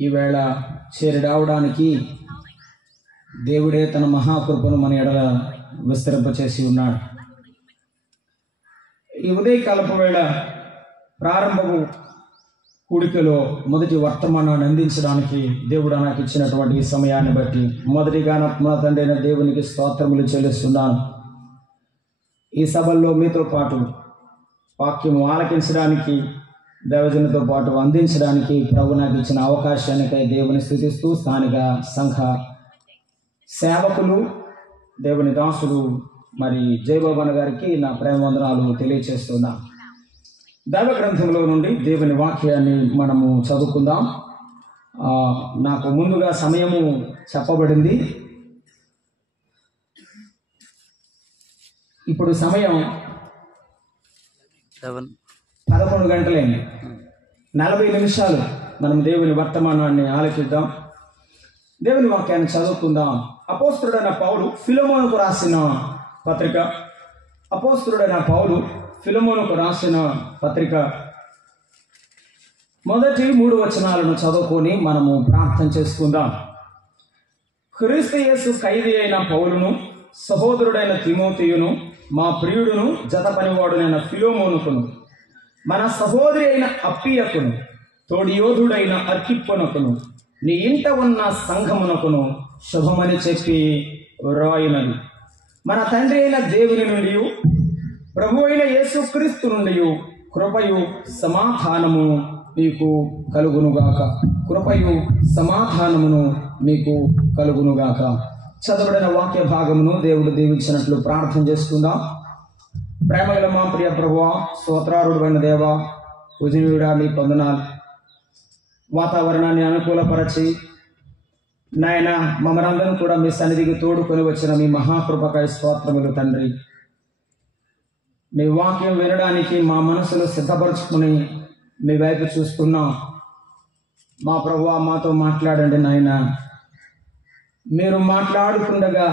ఈవేళ చేరి రావడానికి దేవుడే తన మహాకృపను మన ఎడల విస్తరింపచేసి ఉన్నాడు. ఈ ఉదయకాలపు వేళ ప్రారంభము కూడికలో మొదటి వర్తమానాన్ని అందించడానికి దేవుడు నాకు ఇచ్చినటువంటి ఈ సమయాన్ని బట్టి మొదటిగా నా తండ్రి అయిన దేవునికి స్తోత్రములు చెల్లిస్తున్నాను. ఈ సభల్లో మీతో పాటు వాక్యం ఆలకించడానికి, దైవజనులతో పాటు అందించడానికి ప్రభు నాకు ఇచ్చిన అవకాశానికై దేవుని స్తుతిస్తూ స్థానిక సంఘ సేవకులు, దేవుని దాసుడు మరి జయబాబన్న గారికి నా ప్రేమ వందనాలు తెలియచేస్తున్నా. దైవ గ్రంథంలో నుండి దేవుని వాక్యాన్ని మనము చదువుకుందాం. నాకు ముందుగా సమయము చెప్పబడింది. ఇప్పుడు సమయం 11 గంటలైంది. 40 నిమిషాలు మనం దేవుని వర్తమానాన్ని ఆలకిద్దాం. దేవుని వాక్యాన్ని చదువుకుందాం. అపోస్తలుడైన పౌలు ఫిలెమోనుకు రాసిన పత్రిక. అపోస్తలుడైన పౌలు ఫిలెమోనుకు రాసిన పత్రిక మొదటి 3 వచనాలను చదువుకొని మనము ప్రార్థన చేసుకుందాం. క్రీస్తు యేసు ఖైదీ అయిన పౌలును, సహోదరుడైన తిమోతియును, మా ప్రియుడును, జత పనివాడునైన ఫిలెమోనుకును, మన సహోదరి అయిన అప్పియకును, తోడియోధుడైన అర్కిప్పునకును, నీ ఇంట ఉన్న సంఘమునకును శుభమని చెప్పి వ్రాయినది. మన తండ్రి అయిన దేవుని నుండి, ప్రభు అయిన యేసుక్రీస్తు నుండి కృపయు సమాధానము మీకు కలుగునుగాక. కృపయు సమాధానమును మీకు కలుగునుగాక. చదవబడిన వాక్య భాగమును దేవుడు దీవించినట్లు ప్రార్థన చేసుకుందాం. ప్రేమగల మా ప్రియ ప్రభువా, స్తోత్రారుడైన దేవా, పూజనీయుడా, మీ వందనాలు. వాతావరణాన్ని అనుకూలపరచి నాయన మమ్మల్ని కూడా మీ సన్నిధికి తోడుకొని వచ్చిన మీ మహాకృపకై స్తోత్రములు తండ్రి. మీ వాక్యం వినడానికి మా మనసులు సిద్ధపరచుకుని మీ వైపు చూస్తున్నాం. మా ప్రభువా, మాతో మాట్లాడండి నాయన. మీరు మాట్లాడుతుండగా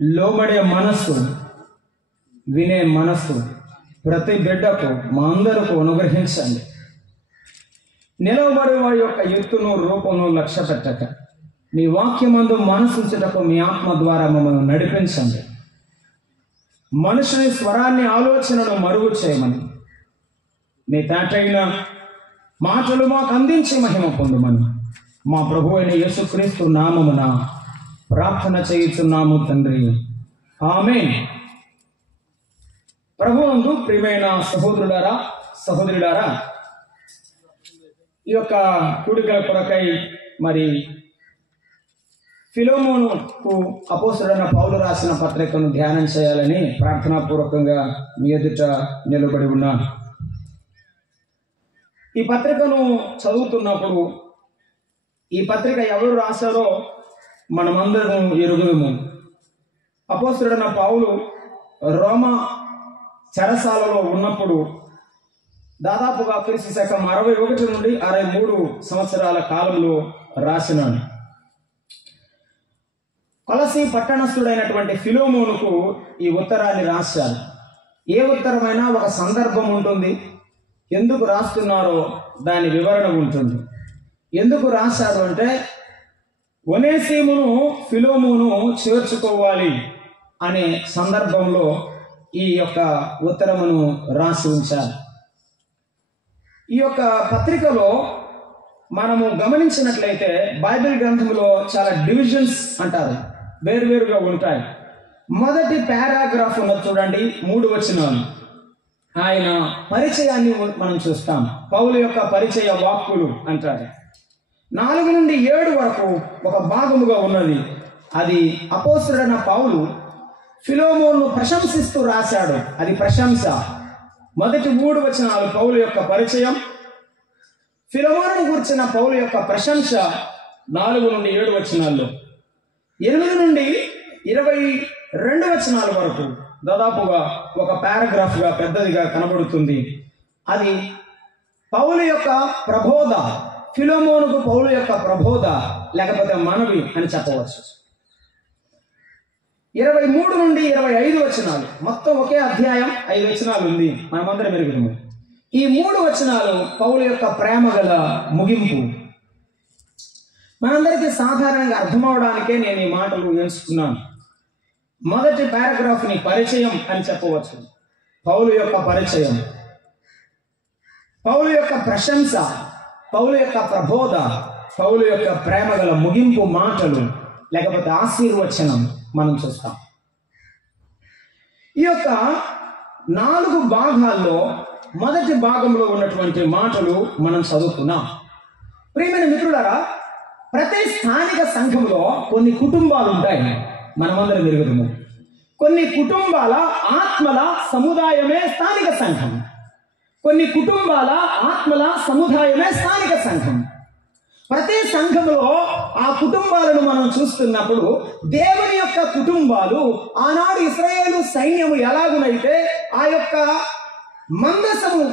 లోబడే మనస్సు, వినే మనస్సు ప్రతి బిడ్డకు మా అందరకు అనుగ్రహించండి. నిలవబడే వారి యొక్క ఎత్తును, రూపమును లక్ష్య పెట్టక మీ వాక్యమందు మనసుంచుటకు మీ ఆత్మ ద్వారా మమ్మల్ని నడిపించండి. మనుషుని స్వరాన్ని, ఆలోచనను మరుగు చేయమని మీ తాటైన మాటలు మాకు అందించి మహిమ పొందమని మా ప్రభు అయిన యేసుక్రీస్తు నామమున ప్రార్థన చేయుచున్నాము తండ్రి, ఆమేన్. ప్రభువునందు ప్రియమైన సహోదరులారా, సహోదరులారా, ఈ యొక్క కూడికల కొరకై మరి ఫిలెమోనుకు అపోస్తలుడైన పౌలు రాసిన పత్రికను ధ్యానం చేయాలని ప్రార్థనాపూర్వకంగా మీ ఎదుట నిలబడి ఉన్నాను. ఈ పత్రికను చదువుతున్నప్పుడు ఈ పత్రిక ఎవరు రాశారో మనమందరం ఎరుగుము. అపోస్తలుడైన పౌలు రోమా చెరసాలలో ఉన్నప్పుడు దాదాపుగా క్రీస్తు శకం 61 నుండి 63 సంవత్సరాల కాలంలో రాసినాడు. కొలసీ పట్టణస్థుడైనటువంటి ఫిలెమోనుకు ఈ ఉత్తరాన్ని రాశారు. ఏ ఉత్తరమైనా ఒక సందర్భం ఉంటుంది. ఎందుకు రాస్తున్నారో దాని వివరణ ఉంటుంది. ఎందుకు రాశారు అంటే ఒనేసిమును ఫిలెమోను చేర్చుకోవాలి అనే సందర్భంలో ఈ యొక్క ఉత్తరమును రాసి ఉంచారు. ఈ యొక్క పత్రికలో మనము గమనించినట్లయితే బైబిల్ గ్రంథంలో చాలా డివిజన్స్ అంటారు, వేరువేరుగా ఉంటాయి. మొదటి పారాగ్రాఫ్ ఉన్నది చూడండి, 3 వచనాలు. ఆయన పరిచయాన్ని మనం చూస్తాం. పౌలు యొక్క పరిచయ వాక్కులు అంటారు. 4 నుండి 7 వరకు ఒక భాగముగా ఉన్నది. అది అపోస్తలుడైన పౌలు ఫిలెమోనును ప్రశంసిస్తూ రాశాడు. అది ప్రశంస. మొదటి 3 వచనాలు పౌలు యొక్క పరిచయం. ఫిలెమోనును గురించిన పౌలు యొక్క ప్రశంస 4 నుండి 7 వచనాల్లో. 8 నుండి 22 వచనాల వరకు దాదాపుగా ఒక పారాగ్రాఫ్గా పెద్దదిగా కనబడుతుంది. అది పౌలు యొక్క ప్రబోధ, ఫిలెమోనుకు పౌలు యొక్క ప్రబోధ లేకపోతే మనవి అని చెప్పవచ్చు. 23 నుండి 25 వచనాలు, మొత్తం ఒకే అధ్యాయం 5 వచనాలు ఉంది. మనమందరం ఎరుగుతాము. ఈ 3 వచనాలు పౌలు యొక్క ప్రేమ గల ముగింపు. మనందరికీ సాధారణంగా అర్థమవడానికే నేను ఈ మాటలు ఎంచుకున్నాను. మొదటి పారాగ్రాఫ్ని పరిచయం అని చెప్పవచ్చు. పౌలు యొక్క పరిచయం, పౌలు యొక్క ప్రశంస, పౌలు యొక్క ప్రబోధ, పౌలు యొక్క ప్రేమ గల ముగింపు మాటలు లేకపోతే ఆశీర్వచనం మనం చూస్తాం. ఈ యొక్క 4 భాగాల్లో మొదటి భాగంలో ఉన్నటువంటి మాటలు మనం చదువుకున్నాం. ప్రియమైన మిత్రులారా, ప్రతి స్థానిక సంఘంలో కొన్ని కుటుంబాలు ఉంటాయి. మనమందరం ఎరుగుదాము. కొన్ని కుటుంబాల ఆత్మల సముదాయమే స్థానిక సంఘం. కొన్ని కుటుంబాల ఆత్మల సముదాయమే స్థానిక సంఘం. ప్రతి సంఘంలో ఆ కుటుంబాలను మనం చూస్తున్నప్పుడు దేవుని యొక్క కుటుంబాలు ఆనాడు ఇశ్రాయేలు సైన్యము ఎలాగునైతే ఆ యొక్క మందసము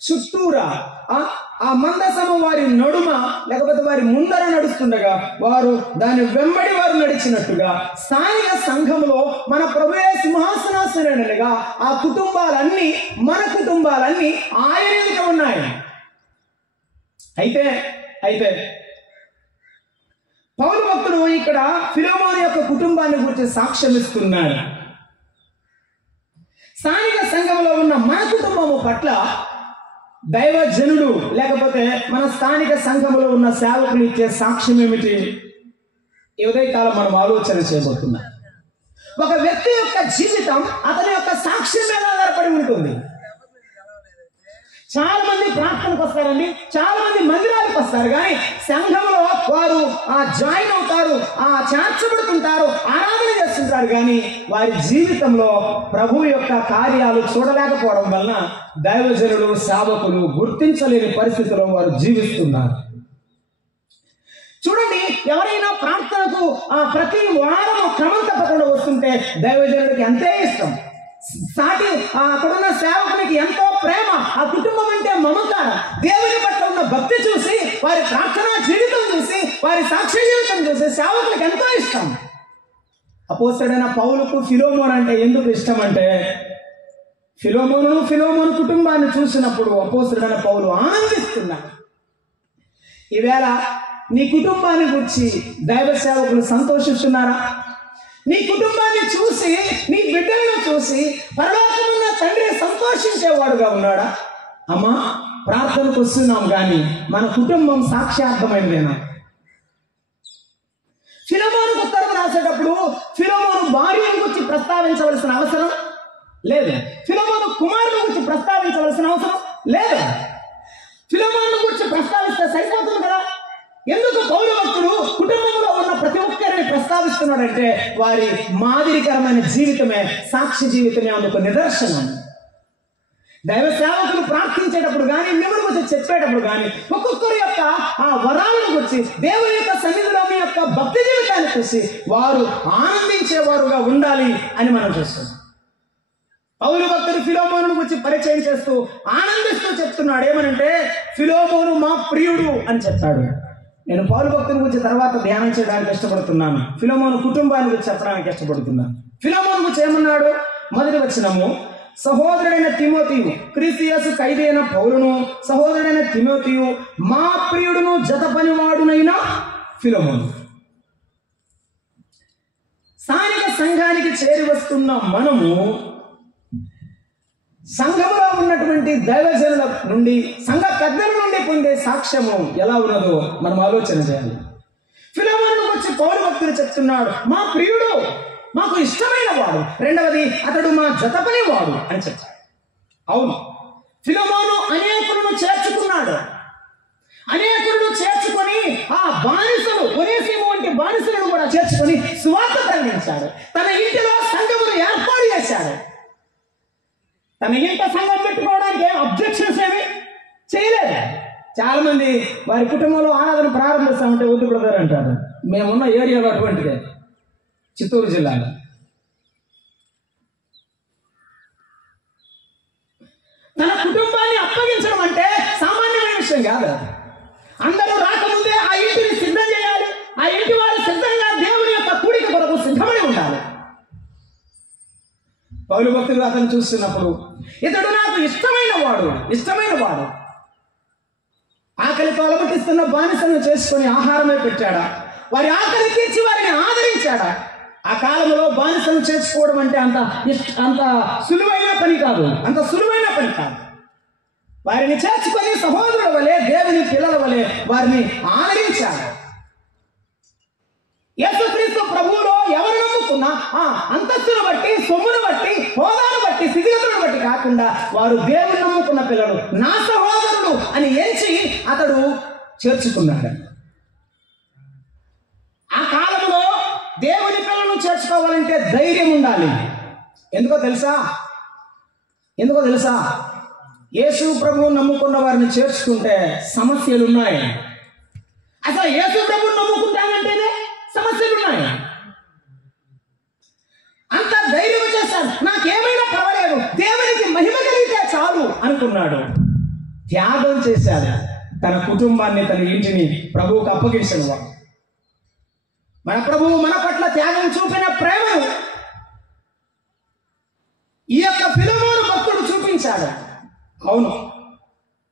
చుట్టూరా ఆ మందసము వారి నడుమ లేకపోతే వారి ముందర నడుస్తుండగా వారు దాని వెంబడి వారు నడిచినట్టుగా స్థానిక సంఘంలో మన ప్రభువే సింహాసనాసనుడిగా ఆ కుటుంబాలన్నీ మన కుటుంబాలన్నీ ఆయన ఎదుట ఉన్నాయి. అయితే పౌలు భక్తుడు ఇక్కడ ఫిలోమోను యొక్క కుటుంబాన్ని గురించి సాక్ష్యం ఇస్తున్నాడు. స్థానిక సంఘంలో ఉన్న మన కుటుంబము పట్ల దైవజనుడు లేకపోతే మన స్థానిక సంఘంలో ఉన్న సేవకులు ఇచ్చే సాక్ష్యం ఏమిటి? ఈ ఉదయకాలం మనం ఆలోచన చేయబోతున్నాం. ఒక వ్యక్తి యొక్క జీవితం అతని యొక్క సాక్ష్యం మీద ఆధారపడి ఉంటుంది. చాలా మంది ప్రార్థనకు వస్తారండి, చాలా మంది మందిరాలకు వస్తారు, కానీ సంఘంలో వారు జాయిన్ అవుతారు, చేర్చబడుతుంటారు, ఆరాధన చేస్తుంటారు, కానీ వారి జీవితంలో ప్రభు యొక్క కార్యాలు చూడలేకపోవడం వలన దైవజనులు సేవకులు గుర్తించలేని పరిస్థితిలో వారు జీవిస్తున్నారు. చూడండి, ఎవరైనా ప్రార్థనకు ప్రతి వారం క్రమం తప్పకుండా వస్తుంటే దైవజనుడికి ఎంతే ఇష్టం. సాటి అక్కడున్న సేవకునికి ఎంతో ప్రేమ, ఆ కుటుంబం అంటే మమకారం, దేవుని పట్ల ఉన్న భక్తి చూసి, వారి ప్రార్థనా జీవితం చూసి, వారి సాక్ష్య జీవితం చూసి సేవకులకు ఎంతో ఇష్టం. అపోస్తలుడైన పౌలుకు ఫిలోమోను అంటే ఎందుకు ఇష్టం అంటే, ఫిలోమోను కుటుంబాన్ని చూసినప్పుడు అపోస్తలుడైన పౌలు ఆనందిస్తున్నాడు. ఈవేళ నీ కుటుంబాన్ని గురించి దైవ సేవకులు సంతోషిస్తున్నారా? నీ కుటుంబాన్ని చూసి, నీ బిడ్డలను చూసి పరలోకమున్న తండ్రి సంతోషించేవాడుగా ఉన్నాడా? అమ్మా, ప్రార్థనకు వస్తున్నాం కానీ మన కుటుంబం సాక్ష్యార్థమైనదేనా? ఫిలోమోనుకు ఉత్తరం రాసేటప్పుడు ఫిలోమోను భార్యను గురించి ప్రస్తావించవలసిన అవసరం లేదు. ఫిలోమోను కుమారుని గురించి ప్రస్తావించవలసిన అవసరం లేదు. ఫిలోమోను గురించి ప్రస్తావిస్తే సరిపోతుంది కదా. ఎందుకు పౌలు భక్తుడు కుటుంబంలో ఉన్న ప్రతి ఒక్కరిని ప్రస్తావిస్తున్నాడంటే వారి మాదిరికరమైన జీవితమే, సాక్షి జీవితమే అందుకు నిదర్శనం. దైవ సేవకులు ప్రార్థించేటప్పుడు కానీ, దేవుని గురించి చెప్పేటప్పుడు కానీ ఒక్కొక్కరి యొక్క ఆ వరాలను గురించి, దేవుని యొక్క సన్నిధిలో మీ యొక్క భక్తి జీవితాన్ని చూసి వారు ఆనందించేవారుగా ఉండాలి అని మనం చూస్తున్నాం. పౌలు భక్తుడు ఫిలోమోను గురించి పరిచయం చేస్తూ ఆనందిస్తూ చెప్తున్నాడు. ఏమనంటే, ఫిలోమోను మా ప్రియుడు అని చెప్తాడు. నేను పౌలు భక్తుని గురించి తర్వాత ధ్యానం చేయడానికి ఇష్టపడుతున్నాను. ఫిలోమోను కుటుంబాన్ని గురించి చెప్పడానికి ఇష్టపడుతున్నాను. ఫిలోమోను గురించి ఏమన్నాడు? మొదటి వచనము, సహోదరుడైన తిమోతియు, క్రీస్తు యేసు ఖైదైన పౌలును, సహోదరుడైన తిమోతియు, మా ప్రియుడును జత పనివాడునైన ఫిలోమోను. స్థానిక సంఘానికి చేరి వస్తున్న మనము సంఘంలో ఉన్నటువంటి దైవజనుల నుండి, సంఘ పెద్దల నుండి పొందే సాక్ష్యము ఎలా ఉన్నదో మనం ఆలోచన చేయాలి. ఫిలోమోను గురించి పౌలు భక్తుడు చెప్తున్నాడు, మా ప్రియుడు, మాకు ఇష్టమైన వాడు, రెండవది అతడు మా జతపని వాడు అని చెప్పాడు. అవును, ఫిలోమోను అనేకులను చేర్చుకున్నాడు. అనేకులను చేర్చుకొని ఆ బానిసలు, ఒనేసిము వంటి బానిసలను కూడా చేర్చుకొని సువార్త ప్రకటించాడు. తన ఇంటిలో సంఘమును ఏర్పాటు చేశాడు. తన ఇంట సంఘం పెట్టుకోవడానికి ఏం అబ్జెక్షన్స్ ఏమి చేయలేదు. చాలా మంది వారి కుటుంబంలో ఆరాధన ప్రారంభిస్తామంటే వద్దు బ్రదర్ అంటారు. మేమున్న ఏరియాలో అటువంటిదే, చిత్తూరు జిల్లాలో. తన కుటుంబాన్ని అప్పగించడం అంటే సామాన్యమైన విషయం కాదు. అందరూ రాకముందే ఆ ఇంటిని సిద్ధం చేయాలి. ఆ ఇంటి వారు సిద్ధంగా దేవుని యొక్క కూడిక కొరకు సిద్ధమై ఉండాలి. పౌలు భక్తుడు అతను చూస్తున్నప్పుడు, ఇతడు నాకు ఇష్టమైన వాడు, ఆకలితో అలమటిస్తున్న బానిసలను చేసుకొని ఆహారమే పెట్టాడా, వారి ఆకలి తీర్చి వారిని ఆదరించాడా? ఆ కాలంలో బానిసలను చేసుకోవడం అంటే అంత సులువైన పని కాదు. వారిని చేర్చుకొని సహోదరుల వలె, దేవుని పిల్లల వలె వారిని ఆదరించాడు. యేసుక్రీస్తు ప్రభువులో ఎవరు నమ్ముకున్నా అంతస్తును బట్టి, సొమ్మును బట్టి, హోదాను బట్టి, స్థితిగతులను బట్టి కాకుండా వారు దేవుని నమ్ముకున్న పిల్లలు, నా సహోదరుడు అని ఎంచి అతడు చేర్చుకున్నాడు. ఆ కాలంలో దేవుని పిల్లలను చేర్చుకోవాలంటే ధైర్యం ఉండాలి. ఎందుకో తెలుసా? యేసు ప్రభువు నమ్ముకున్న వారిని చేర్చుకుంటే సమస్యలు ఉన్నాయి. అసలు యేసు ప్రభువు నమ్ముకుంటానంటేనే సమస్యలు ఉన్నాయి. అంత ధైర్యం చేశాడు. నాకేమైనా పర్వాలేదు, దేవునికి మహిమ కలిగితే చాలు అనుకున్నాడు. త్యాగం చేశాడు. తన కుటుంబాన్ని, తన ఇంటిని ప్రభువుకు అప్పగించిన వాడు. మన ప్రభువు మన పట్ల త్యాగం చూపిన ప్రేమను ఈ యొక్క ఫిలెమోను భక్తుడు చూపించాడు. అవును,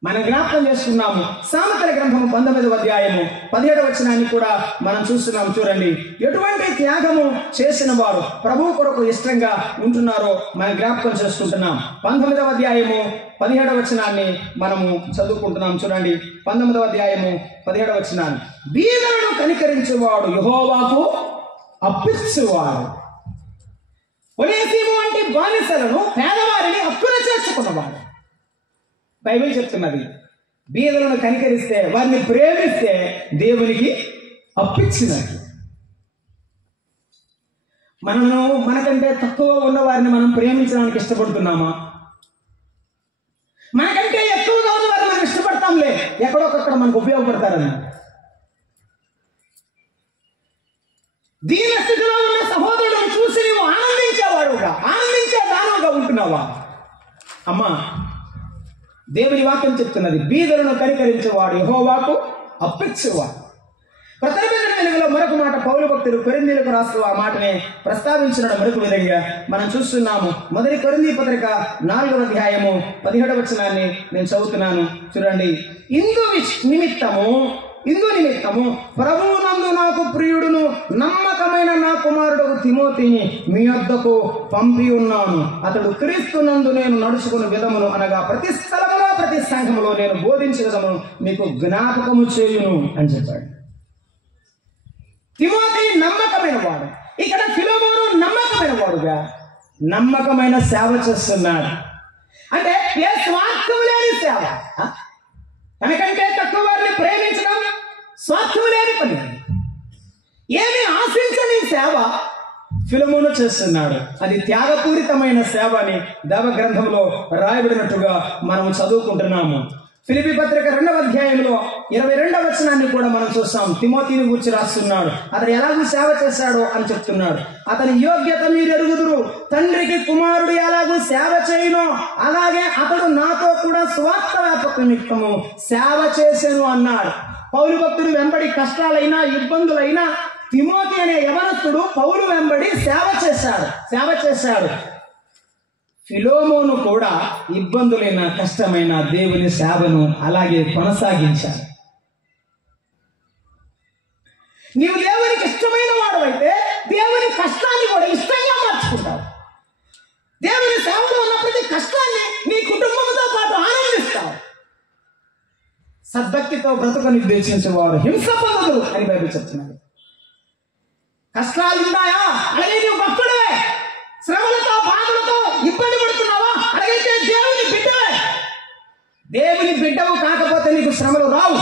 మనం జ్ఞాపకం చేసుకున్నాము. సామెతల గ్రంథము 19వ అధ్యాయము 17వ వచనాన్ని కూడా మనం చూస్తున్నాము. చూడండి, ఎటువంటి త్యాగము చేసిన వారు ప్రభువు కొరకు ఇష్టంగా ఉంటున్నారో మనం జ్ఞాపకం చేసుకుంటున్నాం. 19వ అధ్యాయము 17వ వచనాన్ని మనము చదువుకుంటున్నాం. చూడండి, 19వ అధ్యాయము 17వ వచనాన్ని, బీదలను కనికరించేవాడు యెహోవాకు అప్పించువాడు. ఒనేసిము వంటి బానిసలను, పేదవారిని హక్కున చేర్చుకున్నవాడు. బైబిల్ చెప్తున్నది, బీదలను కనికరిస్తే, వారిని ప్రేమిస్తే దేవునికి అప్పించినట్టు. మనకంటే తక్కువ ఉన్న వారిని మనం ప్రేమించడానికి ఇష్టపడుతున్నామా? మనకంటే ఎక్కువగా ఉన్న వారిని మనం ఇష్టపడతాంలే, ఎక్కడొకక్కడ మనకు ఉపయోగపడతారని. దీన స్థితిలో ఉన్న సహోదరులను చూసి నీవు ఆనందించే దానవుగా ఉంటున్నావా? అమ్మా, దేవుని వాక్యం చెప్తున్నది, బీదలను కనికరించేవాడు యెహోవాకు అప్పించేవాడు. కొత్త నిబంధన వెలుగులో మరొక మాట పౌలు భక్తుడు కొరింథీయులకు రాస్తూ ఆ మాటనే ప్రస్తావించిన మరొక విధంగా మనం చూస్తున్నాము. మొదటి కొరింథీ పత్రిక 4వ అధ్యాయము 17వ వచనాన్ని నేను చదువుతున్నాను. చూడండి, ఇందు నిమిత్తము ప్రభువునందు నాకు ప్రియుడును నమ్మకమైన నా కుమారుడు తిమోతిని మీ వద్దకు పంపి ఉన్నాను. అతడు క్రీస్తునందు నేను నడుచుకున్న విధమును, అనగా ప్రతి స్థలములో ప్రతి సంఘములో నేను బోధించే విధమును మీకు జ్ఞాపకము చేయును అని చెప్పాడు. తిమోతి నమ్మకమైన వాడు. ఇక్కడ ఫిలెమోను నమ్మకమైన వాడుగా నమ్మకమైన సేవ చేస్తున్నాడు. అంటే ఏ స్వార్థం లేని సేవ. తనకంటే తక్కువ వారిని ప్రేమించడం స్వార్థం లేని పని, ఏమి ఆశించని సేవ ఫిలెమోను చేస్తున్నాడు. అది త్యాగపూరితమైన సేవ అని దేవ గ్రంథంలో రాయబడినట్టుగా మనం చదువుకుంటున్నాము. ఫిలిప్పీ పత్రిక 2వ అధ్యాయంలో 22వ వచనాన్ని కూడా మనం చూస్తాం. తిమోతిని గురించి రాస్తున్నాడు. అతడు ఎలాగూ సేవ చేశాడో అని చెప్తున్నాడు. అతని యోగ్యత మీరు ఎరుగుదురు. తండ్రికి కుమారుడు ఎలాగూ సేవ చేయను, అలాగే అతడు నాతో కూడా స్వార్థ వ్యాపక నిమిత్తము సేవ చేశాను అన్నాడు. పౌలు భక్తుడు వెంబడి కష్టాలైనా ఇబ్బందులైనా తిమోతి అనే యవనస్తుడు పౌలు వెంబడి సేవ చేశాడు. ఫిలెమోను కూడా ఇబ్బందులైన కష్టమైన దేవుని సేవను అలాగే కొనసాగించాడు. నీవు దేవునికి ఇష్టమైన వాడు అయితే దేవుని కష్టాన్ని కూడా ఇష్టంగా మార్చుకుంటావు. దేవుని సేవలో ఉన్న ప్రతి కష్టాన్ని నీ కుటుంబంతో పాటు ఆనందిస్తావు. సద్భక్తితో బ్రతుకు నిర్దేశించేవారు హింస పొందదు అని బైబిల్ చెప్తున్నది. కష్టాలు ఉన్నాయా? అలాగే నీవు భక్తుడే. శ్రమలతో బాధలతో ఇబ్బంది పడుతున్నావా? అలాగైతే దేవుని బిడ్డవు కాకపోతే నీకు శ్రమలు రావు.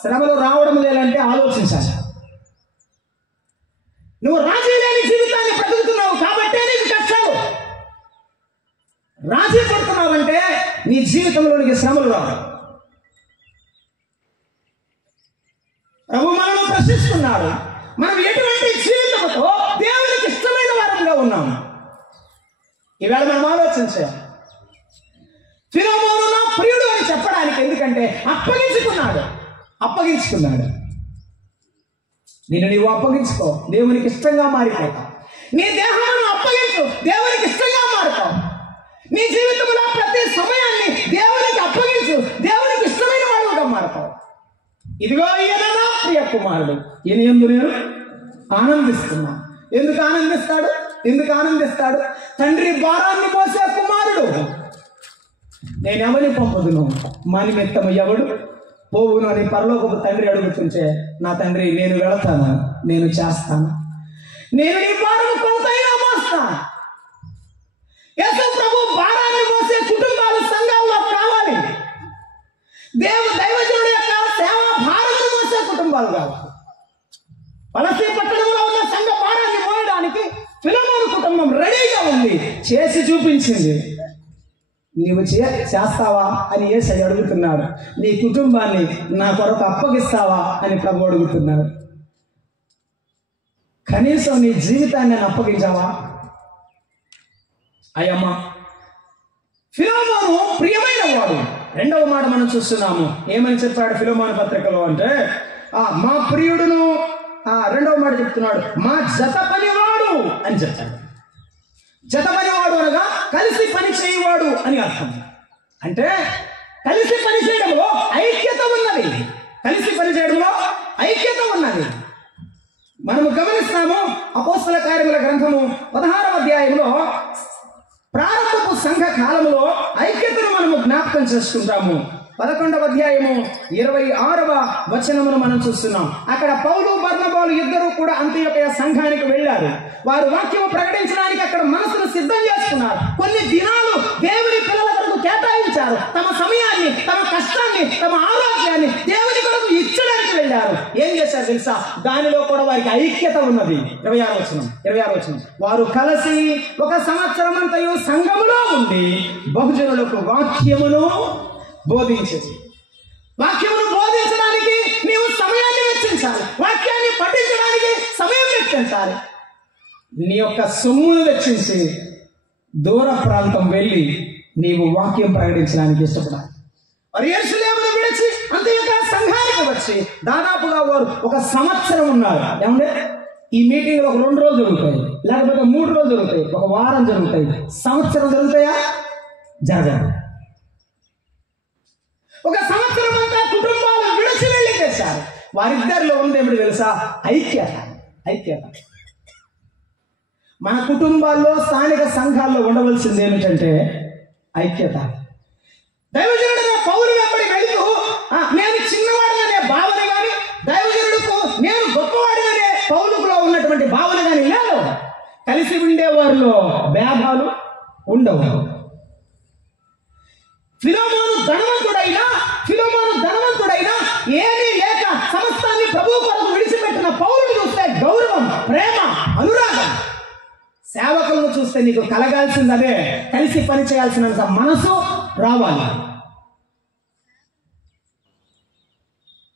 శ్రమలు రావడం లేదంటే ఆలోచించాలి. నువ్వు రాజీ లేని జీవితాన్ని బ్రతుకుతున్నావు కాబట్టే నీకు కష్టాలు. రాజీ పడుతున్నావంటే నీ జీవితంలో నీకు శ్రమలు రావు. ప్రభు మనల్ని ప్రశ్నిస్తున్నాడు, మనం ఎటువంటి జీవితంతో దేవునికి ఇష్టమైన వారంగా ఉన్నాము. ఈవేళ మనం ఆలోచించాలి. ఫిలెమోను నా ప్రియుడు అని చెప్పడానికి ఎందుకంటే అప్పగించుకున్నాడు. నీవు అప్పగించుకో, దేవునికి ఇష్టంగా మారిపోతావు. నీ దేహాలను అప్పగించు, దేవునికి ఇష్టంగా మారు. మారుతావు. నీ జీవితంలో ప్రతి సమయాన్ని దేవునికి అప్పగించు, దేవునికి ఇష్టమైన వాడుగా మారుతావు. ఇదిగో ఈయన నా ప్రియ కుమారుడు, ఈయన యందు నేను ఆనందిస్తున్నా. ఎందుకు ఆనందిస్తాడు? తండ్రి భారాన్ని మోసే కుమారుడు. నేను ఎవరిని పంపుదును, మా నిమిత్తము ఎవడు పోవును అని పరలోకపు తండ్రి అడుగుతుంటే, నా తండ్రి నేను వెళతాను, నేను చేస్తాను, నేను నీ భారము కొంతైనా మోస్తాను. యేసు ప్రభు భారాన్ని మోసే కుటుంబాలు సంఘాల్లో కావాలి. దైవజనుడి యొక్క సేవా భారాన్ని మోసే కుటుంబాలు కావాలి. వలసీ పట్టణంలో ఉన్న సంఘ భారాన్ని మోయడానికి ఫిలమోను కుటుంబం రెడీగా ఉంది, చేసి చూపించింది. నీవు చేస్తావా అని యేసయ్య అడుగుతున్నాడు. నీ కుటుంబాన్ని నా కొరకు అప్పగిస్తావా అని ప్రభు అడుగుతున్నాడు. కనీసం నీ జీవితాన్ని నేను అప్పగించావా? అయ్యమ్మ, ఫిలమోను ప్రియమైన వాడు. రెండవ మాట మనం చూస్తున్నాము. ఏమని చెప్పాడు ఫిలమోను పత్రికలో అంటే, మా ప్రియుడును, రెండవ మాట చెప్తున్నాడు, మా జత పనివాడు అని చెప్పాడు. జత పనివాడు అనగా కలిసి పని చేయవాడు అని అర్థం. అంటే కలిసి పని చేయడంలో ఐక్యత ఉన్నది. మనము గమనిస్తాము. అపోస్తల కార్యముల గ్రంథము 16వ అధ్యాయంలో ప్రారంభపు సంఘ కాలంలో ఐక్యతను మనము జ్ఞాపకం చేసుకుంటాము. 11వ అధ్యాయము 26వ వచనమును మనం చూస్తున్నాం. అక్కడ పౌలు బర్నబాలు ఇద్దరు కూడా అంత్యోకయ సంఘానికి వెళ్ళారు. వారు వాక్యము ప్రకటించడానికి అక్కడ మనసును సిద్ధం చేసుకున్నారు. కొన్ని దినాలు దేవుని పిల్లల కొరకు కేటాయించారు. తమ సమయాన్ని, తమ కష్టాన్ని, తమ ఆరోగ్యాన్ని దేవుని కొరకు ఇచ్చడానికి వెళ్ళారు. ఏం చేశారు తెలుసా? దానిలో కూడా వారికి ఐక్యత ఉన్నది. 26వ వచనం, వారు కలిసి 1 సంవత్సరం అంతయు సంఘములో ఉండి బహుజనులకు వాక్యమును బోధించేది. వాక్యమును బోధించడానికి నీవు సమయాన్ని వెచ్చించాలి. వాక్యాన్ని పఠించడానికి సమయం వెచ్చించాలి. నీ యొక్క సొమ్మును వెచ్చించి దూర ప్రాంతం వెళ్ళి నీవు వాక్యం ప్రకటించడానికి ఇష్టపడాలి. మరి యెరూషలేమును విడిచి అంత్యోకయ సంఘానికి వచ్చి దాదాపుగా వారు 1 సంవత్సరం ఉన్నారు. ఏమంటే ఈ మీటింగ్లు ఒక 2 రోజులు జరుగుతాయి, లేకపోతే 3 రోజులు జరుగుతాయి, 1 వారం జరుగుతాయి. సంవత్సరం జరుగుతాయా? జరగదు. 1 సంవత్సరం అంతా కుటుంబాలు విడిచి వెళ్ళి చేశారు. వారిద్దరిలో ఉంది ఏమిటి తెలుసా? ఐక్యత. మన కుటుంబాల్లో, స్థానిక సంఘాల్లో ఉండవలసింది ఏమిటంటే ఐక్యత. దైవజనుడు పౌలు వెంబడి వెళుతూ నేను చిన్నవాడిననే భావన కానీ, దైవజనుడుకు నేను గొప్పవాడిననే పౌలుకులో ఉన్నటువంటి భావన కానీ లేదు. కలిసి ఉండేవారిలో భేదాలు ఉండవు. ఫిలమోను ధనవంతుడైనా ఏమీ లేక సమస్తాన్ని ప్రభు కొరకు విడిచిపెట్టిన పౌలును చూస్తే గౌరవం, ప్రేమ, అనురాగం. సేవకులను చూస్తే నీకు కలగాల్సిందనే, కలిసి పని చేయాల్సినంత మనసు రావాలి.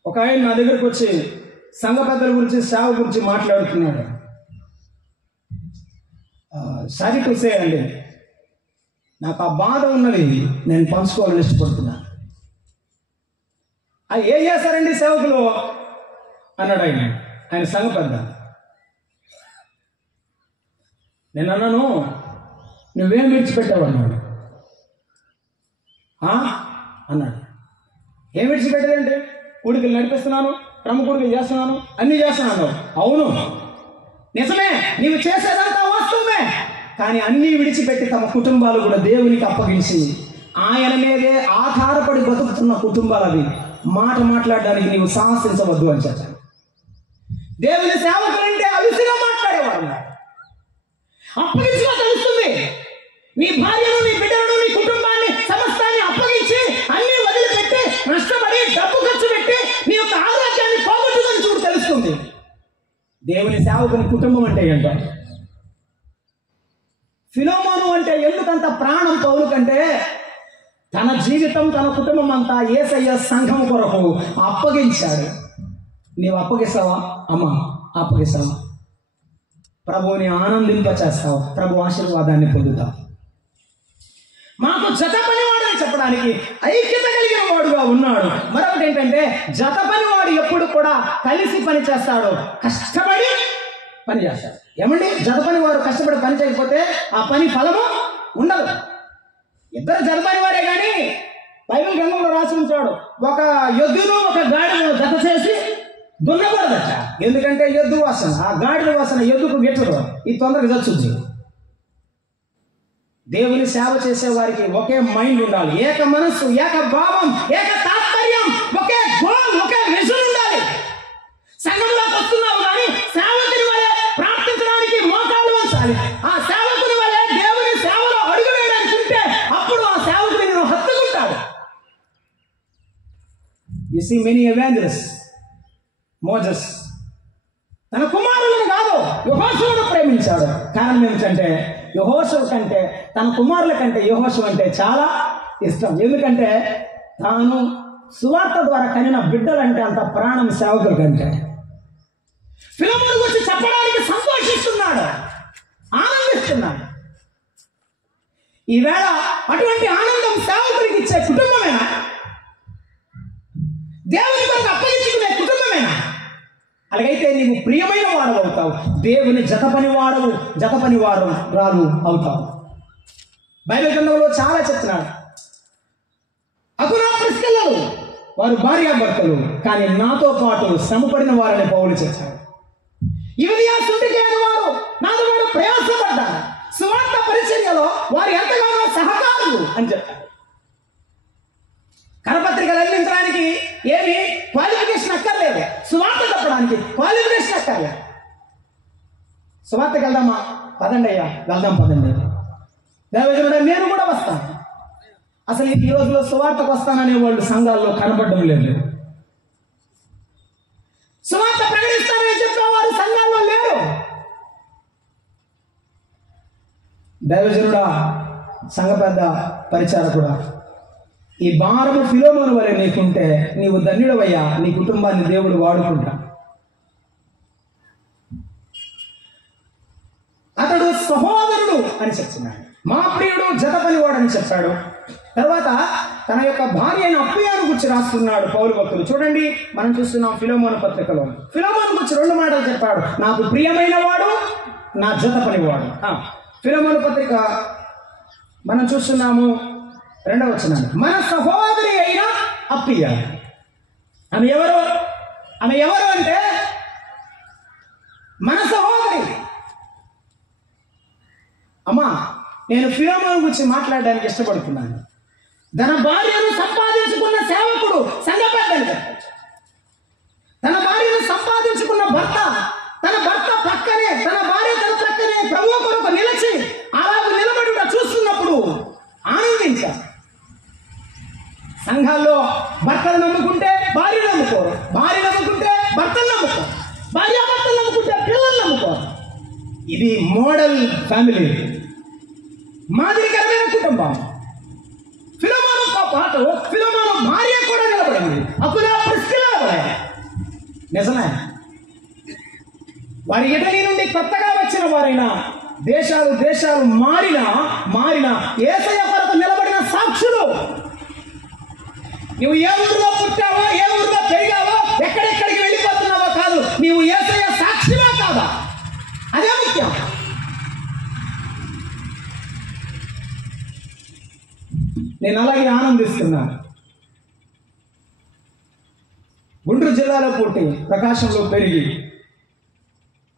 ఒక ఆయన నా దగ్గరకు వచ్చి సంఘ పెద్దల గురించి, సేవ గురించి మాట్లాడుతున్నాడు. సారీ టు సే అండి, నాకు ఆ బాధ ఉన్నది, నేను పంచుకోవాలని ఇష్టపడుతున్నాను. ఏం చేస్తారండి సేవకులు అన్నాడు ఆయన సంఘ పెద్ద. నేను అన్నాను, నువ్వేం విడిచిపెట్టావు అన్నాడు. అన్నాడు. ఏం విడిచిపెట్టేదంటే కూడికలు నడిపిస్తున్నాను, క్రమ కూడికలు చేస్తున్నాను, అన్నీ చేస్తున్నాను. అవును, నిజమే, నీవు చేసేదంతా వాస్తవమే. కానీ అన్నీ విడిచిపెట్టి తమ కుటుంబాలు కూడా దేవునికి అప్పగించి ఆయన మీదే ఆధారపడి బతుకుతున్న కుటుంబాలు అవి. మాట్లాడడానికి నీవు సాహసించవద్దు అని చెప్పాను. దేవుని సేవకులంటే అలుసుగా మాట్లాడేవారు. అప్పగించుగా తెలుస్తుంది. నీ భార్యను, నీ బిడ్డలను, నీ కుటుంబాన్ని, సమస్తాన్ని అప్పగించి అన్ని వదిలిపెట్టి నష్టపడి డబ్బు ఖర్చు పెట్టి నీ యొక్క ఆరోగ్యాన్ని పోగొట్టుకొని చూడు తెలుస్తుంది. దేవుని సేవకుని కుటుంబం అంటే ఏంటో. ఫిలమోను అంటే ఎందుకంత ప్రాణం పౌలు కంటే తన జీవితం, తన కుటుంబం అంతా యేసయ్య సంఘం కొరకు అప్పగించాడు. నీవు అప్పగిస్తావా? అమ్మా, అప్పగిస్తావా? ప్రభువుని ఆనందింపచేస్తావు, ప్రభు ఆశీర్వాదాన్ని పొందుతావు. మాకు జత పనివాడు అని చెప్పడానికి ఐక్యత కలిగిన వాడుగా ఉన్నాడు. మరొకటి ఏంటంటే జత పనివాడు ఎప్పుడు కూడా కలిసి పని చేస్తాడు, కష్టపడి పని చేస్తాడు. ఏమండి, జత పని వాడు కష్టపడి పని చేయకపోతే ఆ పని ఫలము ఉండదు. ఇద్దరు జతపని వారే, కానీ బైబిల్ గ్రంథంలో రాసి ఉంచాడు, ఒక ఎద్దును ఒక గాడిదను జత చేసి దున్నకూడదట. ఎందుకంటే ఎద్దు వాసన, ఆ గాడిద వాసన ఎద్దుకు గిట్టదు, ఇది తొందరగా చచ్చుద్ది. దేవుని సేవ చేసే వారికి ఒకే మైండ్ ఉండాలి, ఏక మనస్సు, ఏక భావం, ఏక తాత్పర్యం, ఒకే గోల్, ఒకే విజన్ ఉండాలి. సంఘంలోకి వస్తున్నావు కానీ సేవకుని వలె ప్రార్థించడానికి మోకాలు వంచాలి. ఆ సేవకుని వలె దేవుని సేవలో అడుగు వేయడానికి ఉంటే అప్పుడు ఆ సేవకుని నేను హత్తుకుంటాడు. You see many evangelists, Moses తన కుమారులను కాదు యెహోషువను ప్రేమించాడు. కారణం ఏమిటంటే యెహోషువ కంటే తన కుమారుల కంటే యెహోషువ అంటే చాలా ఇష్టం. ఎందుకంటే తాను సువార్త ద్వారా కనిన బిడ్డలంటే అంత ప్రాణం సేవకుల కంటే. ఫిలమోను గురించి చెప్పడానికి సంతోషిస్తున్నాడు, ఆనందిస్తున్నాడు. ఈవేళ అటువంటి ఆనందం సేవకుడికి ఇచ్చే కుటుంబమేనా? దేవుని కొరకు అప్పగించుకునే కుటుంబమేనా? అలాగైతే నీవు ప్రియమైన వాడు అవుతావు, దేవుని జతపని వారు రాలు అవుతావు. బైబిల్ గ్రంథంలో చాలా చెప్తున్నాడు. అకునా ప్రిస్కిల్లలు వారు భార్యాభర్తలు, కానీ నాతో పాటు శ్రమపడిన వారని పౌలు చెప్పాడు. యూదియా సుంటికేయని వారు నాతో పాటు ప్రయాసపడ్డారు, సువార్త పరిచర్యలో వారు ఎంతగానో సహకారులు అని చెప్పారు. కరపత్రికలు అందించడానికి ఏమి క్వాలిఫికేషన్ అక్కర్లేదు, సువార్త చెప్పడానికి క్వాలిఫికేషన్ అక్కర్లేదు. సువార్తకి వెళ్దామా? పదండి అయ్యా, వెళ్దాం పదండి. దేవజనుడా నేను కూడా వస్తాను. అసలు ఈ రోజులో సువార్తకు వస్తాననే వాళ్ళు సంఘాల్లో కనబడడం లేదు. సువార్త ప్రకటిస్తానని చెప్పేవారు సంఘాల్లో లేరు. దైవజనుడా, సంఘ పెద్ద, పరిచారకుడా, ఈ భారము ఫిలోమోను వలె నీకుంటే నీవు ధన్యుడవయ్యా, నీ కుటుంబాన్ని దేవుడు వాడుకుంటా. అతడు సహోదరుడు అని చెప్తున్నాడు, మా ప్రియుడు జతపనివాడు అని చెప్పాడు. తర్వాత తన యొక్క భార్య అయిన అప్పయ్యను గురించి రాస్తున్నాడు పౌలు భక్తులు. చూడండి, మనం చూస్తున్నాం ఫిలోమోను పత్రికలో. ఫిలోమోను గురించి 2 మాటలు చెప్పాడు, నాకు ప్రియమైన వాడు, నా జతపనివాడు. ఫిలోమోను పత్రిక మనం చూస్తున్నాము 2వ వచనం. మన సహోదరి అయిన అప్పయ్య. ఆమె ఎవరు అంటే మన సహోదరి. అమ్మా, నేను ఫిలోమోను గురించి మాట్లాడడానికి ఇష్టపడుతున్నాను. తన భార్యను సంపాదించుకున్న సేవకుడు సంఘపెద్దని చెప్పచ్చు. తన భార్యను సంపాదించుకున్న భర్త తన ప్రక్కనే, తన భార్య తన ప్రక్కనే ప్రభువు కొరకు నిలిచి అలాగ నిలబడి చూస్తున్నప్పుడు ఆనందించారు. సంఘాల్లో భర్తలు నమ్ముకుంటే భార్యను నమ్ముకోరు, భార్య నమ్ముకుంటే భర్తలు నమ్ముకోరు, భార్యాభర్తలు నమ్ముకుంటే పిల్లలు నమ్ముకోరు. ఇది మోడల్ ఫ్యామిలీ, మాదిరికరమైన కుటుంబం. ఫిలోమోనుతో పాటు ఫిలోమోను భార్య కూడా నిలబడింది, అకునా ప్రిస్కిల్ల వలె. నిజమే, వారి ఇటలీ నుండి కొత్తగా వచ్చిన వారైనా దేశాలు మారిన యేసయ్య కొరకు నిలబడిన సాక్షులు. నువ్వు ఏ ఊరిలో పుట్టావో, ఏ ఊరిలో పెరిగావో, ఎక్కడెక్కడికి వెళ్ళిపోతున్నావో కాదు, నీవు యేసయ్య సాక్షివా కాదా, అదే ముఖ్యం. నేను అలాగే ఆనందిస్తున్నాను. గుంటూరు జిల్లాలో పుట్టి ప్రకాశంలో పెరిగి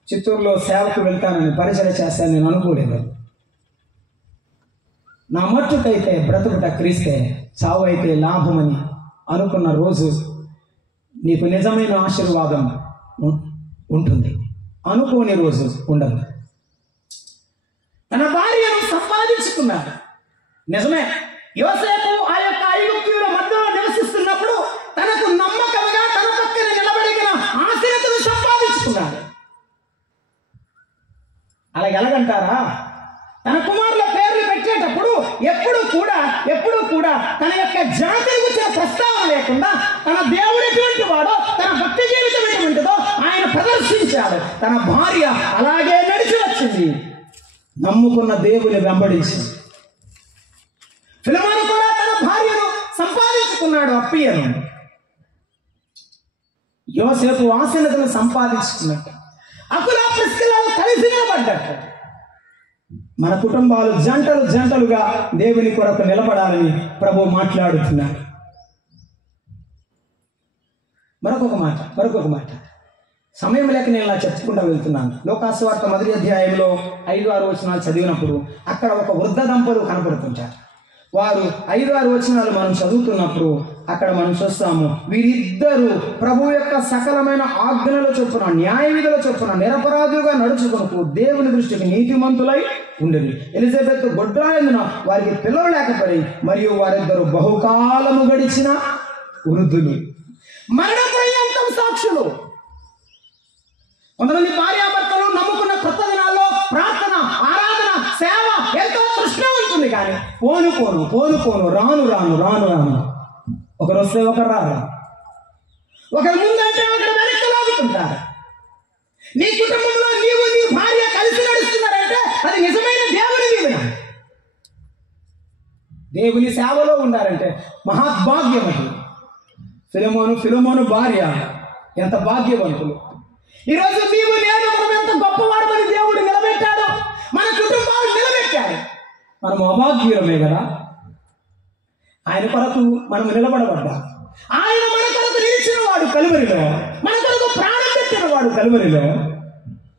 చిత్తూరులో సేవకు వెళ్తానని, పరిచయం చేస్తానని నేను అనుకోలేదు. నా మట్టుకైతే బ్రతుకుట క్రీస్తే, చావు అయితే లాభమని అనుకున్న రోజు నీకు నిజమైన ఆశీర్వాదం ఉంటుంది, అనుకోని రోజు ఉండదు. తన భార్యను సంపాదించుకున్నాడు. నిజమే, యోసేపు ఆ యొక్క ఐగుప్తీయుల మధ్యలో నివసిస్తున్నప్పుడు తనకు నమ్మకంగా తన పక్కన నిలబడిన ఆశ్రయతను సంపాదించుకున్నాడు. అలాగే ఎలాగంటారా, తన కుమారుల పేర్లు పెట్టేటప్పుడు ఎప్పుడు కూడా తన యొక్క జాతిని గురించిన ప్రస్తావన లేకుండా తన దేవుడు ఎటువంటి వాడో, తన భక్తి జీవితం ఎటువంటిదో ఆయన ప్రదర్శించాడు. తన భార్య అలాగే నడిచి వచ్చింది, నమ్ముకున్న దేవుని వెంబడించి. ఫిలమోను కూడా తన భార్యను సంపాదించుకున్నాడు, అప్పయ్యను. యోసేపు ఆసీనతను సంపాదించుకున్నట్టు, అకులా ప్రిస్కిల్లలు కలిసి నిలబడ్డట్టు. మన కుటుంబాలు జంటలు జంటలుగా దేవుని కొరకు నిలబడాలని ప్రభు మాట్లాడుతున్నారు. మరొక మాట సమయం లేక నేను ఇలా చెప్పుకుంటూ వెళ్తున్నాను. లోకాసువార్త 1వ అధ్యాయంలో 5-6 వచనాలు చదివినప్పుడు అక్కడ ఒక వృద్ధ దంపతులు కనపడుతుంటారు. వారు 5-6 వచనాలు మనం చదువుతున్నప్పుడు అక్కడ మనం చూస్తాము, వీరిద్దరూ ప్రభు యొక్క సకలమైన ఆజ్ఞల చొప్పున న్యాయ విధుల చొప్పున నిరపరాధులుగా నడుచుకొనుకు దేవుని దృష్టికి నీతిమంతులై ఉండేది. ఎలిజబెత్ గొడ్రాయందున వారికి పిల్లలు లేకపోయి, మరియు వారిద్దరు బహుకాలము గడిచిన వృద్ధులు, మరణ పర్యంతం సాక్షులు. కొంతమంది భార్యాభర్తలు నమ్ముకున్న కొత్త దినాల్లో ప్రార్థన, ఆరాధన, సేవ ఎంతో తృష్ణ ఉంటుంది. కానీ పోను రాను ఒకరు వస్తే ఒకరు రారు, ఒకరి ముందంటే ఒకరు వెనక్కి లాగుతుంటారు. నీ కుటుంబంలో నీవు నీ భార్య కలిసి నడుస్తున్నారంటే అది నిజమైన దేవుని దీవెన. దేవుని సేవలో ఉండారంటే మహాభాగ్యం. అది ఫిలమోను భార్య ఎంత భాగ్యవంతులు. ఈరోజు నీవు నేను మనం ఎంత గొప్పవాడమని దేవుడు నిలబెట్టాడు, మన కుటుంబాలు నిలబెట్టాడు. మనం అభాగ్యులమే కదా. ఆయన కొరకు మనం నిలబడబడ్డా. ఆయన మన కొరకు నిలిచిన వాడు కలువరిలో, మన కొరకు ప్రాణం పెట్టిన వాడు కలువరిలో.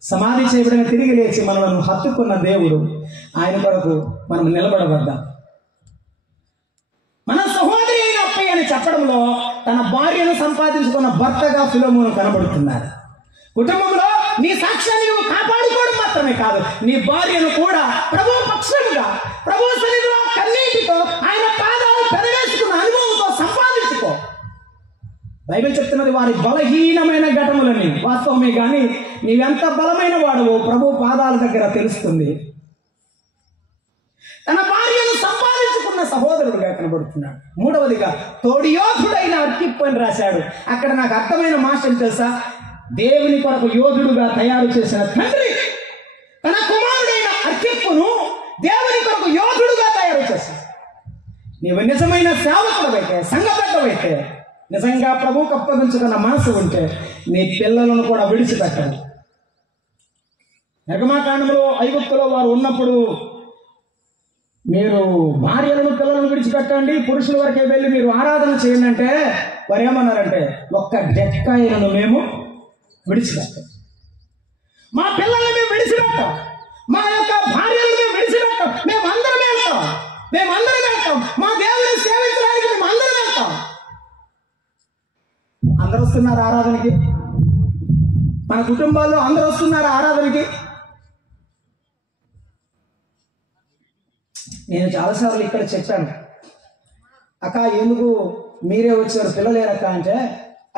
సమాధి చేయబడిన తిరిగి లేచి మనలను హత్తుకున్న దేవుడు, ఆయన కొరకు మనం నిలబడబడ్డాం. మన సహోదరి అయిన అప్పయ్య అని చెప్పడంలో తన భార్యను సంపాదించుకున్న భర్తగా ఫిలమోను కనబడుతున్నారు. కుటుంబంలో నీ సాక్ష్యాన్ని నువ్వు కాపాడుకోవడం మాత్రమే కాదు, నీ భార్యను కూడా ప్రభు పక్షముగా, ప్రభు సన్నిధిలో కన్నీటితో, ఆయన పాదాలు పెరవేసుకున్న అనుభవంతో సంపాదించుకో. బైబిల్ చెప్తున్నది వారి బలహీనమైన ఘటములని. వాస్తవమే, కానీ నీవెంత బలమైన వాడవో ప్రభు పాదాల దగ్గర తెలుస్తుంది. తన భార్యను సంపాదించుకున్న సహోదరుడుగా కనబడుతున్నాడు. మూడవదిగా తోడియోధుడైన అర్కిప్పు అని రాశాడు. అక్కడ నాకు అర్థమైన మాట తెలుసా? దేవుని కొరకు యోధుడుగా తయారు చేసిన తండ్రి తన కుమారుడైన అర్కిప్పును దేవుని కొరకు యోధుడుగా తయారు చేశాడు. నీవు నిజమైన సేవకుడవైతే, సంఘబద్ధమైతే, నిజంగా ప్రభువుకు అప్పగించుకున్న మనసు ఉంటే నీ పిల్లలను కూడా విడిచిపెట్టాలి. నిర్గమాకాండంలో ఐగుప్తులో వారు ఉన్నప్పుడు మీరు భార్యలను పిల్లలను విడిచిపెట్టండి, పురుషుల వరకే వెళ్ళి మీరు ఆరాధన చేయండి అంటే వారు ఏమన్నారంటే, ఒక్క డెక్కాయలను మేము విడిచిపెట్టాం, మా పిల్లల్ని మేము విడిచిపెట్టాం, మా యొక్క భార్యలను మేము విడిచిపెట్టాం, మేమందరం వెళ్తాం, మా దేవుని సేవించడానికి మేము అందరం వెళ్తాం. అందరూ వస్తున్నారు ఆరాధనకి, మన కుటుంబాల్లో అందరూ వస్తున్నారు ఆరాధనకి. నేను చాలాసార్లు ఇక్కడ చెప్పాను, అక్క ఎందుకు మీరే వచ్చారు పిల్లలేరక్క అంటే,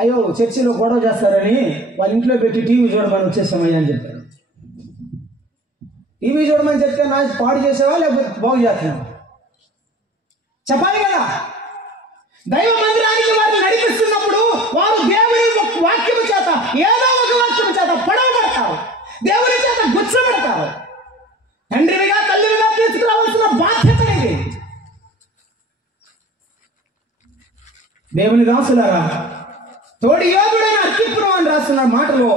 అయ్యో చర్చిలో గొడవ చేస్తారని వాళ్ళ ఇంట్లో పెట్టి టీవీ చూడమని వచ్చేసామయ్యా అని చెప్పాను. టీవీ చూడమని చెప్తే నా పాడు చేసావా లేకపోతే బాగు చేస్తున్నావా చెప్పాలి కదా. దైవ మందిరానికి వారిని నడిపిస్తున్నప్పుడు వారు దేవుని వాక్యము చేత, ఏదో ఒక వాక్యము చేత పడవబడతారు, దేవుని చేత గుచ్చబడతారు. తండ్రివిగా తల్లివిగా తీసుకురావాల్సిన బాధ్యత ఇది. దేవుని దాసులారా, తోడి యోధుడైన అర్కిప్పును అని రాస్తున్న మాటలో